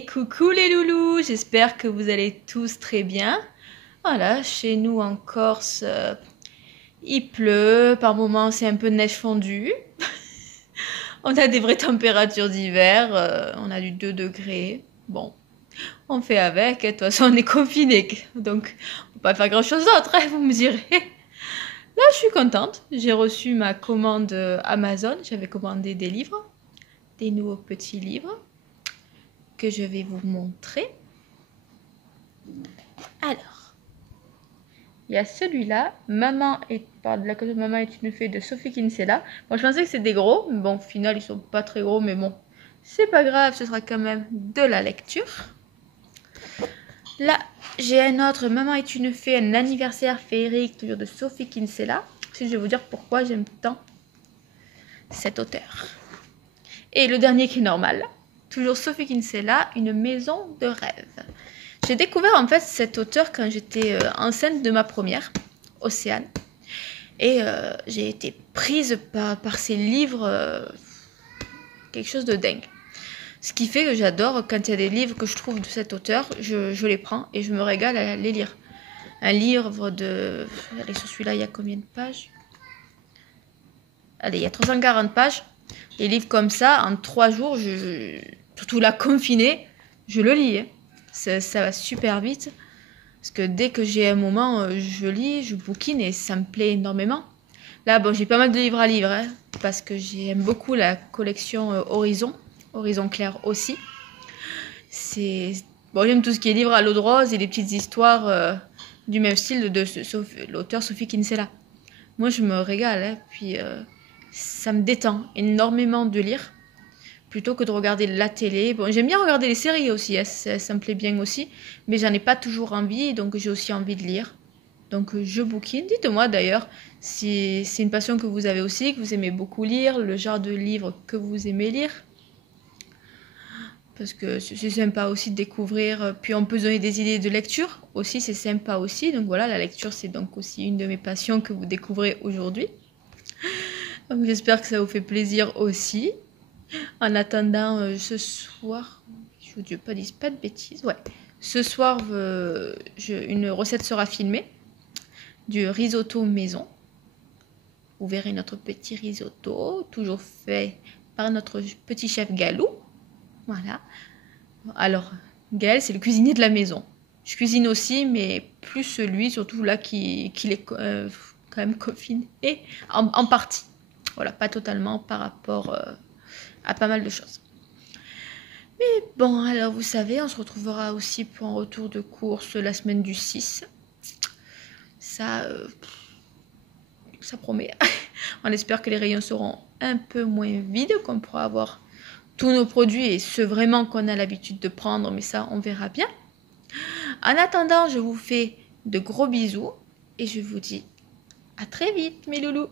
Et coucou les loulous, j'espère que vous allez tous très bien. Voilà, chez nous en Corse, il pleut, par moments c'est un peu de neige fondue. On a des vraies températures d'hiver, on a du 2 degrés. Bon, on fait avec, de toute façon on est confinés, donc on peut pas faire grand chose d'autre, hein, vous me direz. Là je suis contente, j'ai reçu ma commande Amazon, j'avais commandé des livres, des nouveaux petits livres que je vais vous montrer. Alors, il y a celui-là, Maman est par de la côte de Maman est une fée de Sophie Kinsella. Bon, je pensais que c'était des gros, mais bon, au final, ils sont pas très gros, mais bon, c'est pas grave, ce sera quand même de la lecture. Là, j'ai un autre, Maman est une fée, un anniversaire féerique, toujours de Sophie Kinsella. Je vais vous dire pourquoi j'aime tant cet auteur. Et le dernier qui est normal, toujours Sophie Kinsella, Une maison de rêve. J'ai découvert en fait cet auteur quand j'étais enceinte de ma première, Océane. Et j'ai été prise par ces livres, quelque chose de dingue. Ce qui fait que j'adore quand il y a des livres que je trouve de cet auteur, je les prends et je me régale à les lire. Un livre de... Allez, sur celui-là, il y a combien de pages? Allez, il y a 340 pages. Les livres comme ça, en 3 jours, surtout la confinée, je le lis. Hein. Ça va super vite. Parce que dès que j'ai un moment, je lis, je bouquine et ça me plaît énormément. Là, bon, j'ai pas mal de livres à lire, hein, parce que j'aime beaucoup la collection Horizon. Horizon Clair aussi. Bon, j'aime tout ce qui est livre à l'eau de rose et les petites histoires du même style de l'auteur Sophie Kinsella. Moi, je me régale, hein, puis ça me détend énormément de lire. Plutôt que de regarder la télé. Bon, j'aime bien regarder les séries aussi, hein, ça me plaît bien aussi, mais j'en ai pas toujours envie, donc j'ai aussi envie de lire. Donc je bouquine. Dites-moi d'ailleurs si c'est une passion que vous avez aussi, que vous aimez beaucoup lire, le genre de livre que vous aimez lire. Parce que c'est sympa aussi de découvrir, puis on peut se donner des idées de lecture aussi, c'est sympa aussi. Donc voilà, la lecture c'est donc aussi une de mes passions que vous découvrez aujourd'hui. Donc j'espère que ça vous fait plaisir aussi. En attendant, ce soir, je vous dis pas de bêtises, ouais. Ce soir, une recette sera filmée du risotto maison. Vous verrez notre petit risotto, toujours fait par notre petit chef Galou. Voilà. Alors, Gaël, c'est le cuisinier de la maison. Je cuisine aussi, mais plus celui, surtout là, qui est quand même confiné en partie. Voilà, pas totalement par rapport... à pas mal de choses. Mais bon, alors vous savez, on se retrouvera aussi pour un retour de course la semaine du 6. Ça promet. On espère que les rayons seront un peu moins vides, qu'on pourra avoir tous nos produits et ceux vraiment qu'on a l'habitude de prendre, mais ça, on verra bien. En attendant, je vous fais de gros bisous et je vous dis à très vite, mes loulous.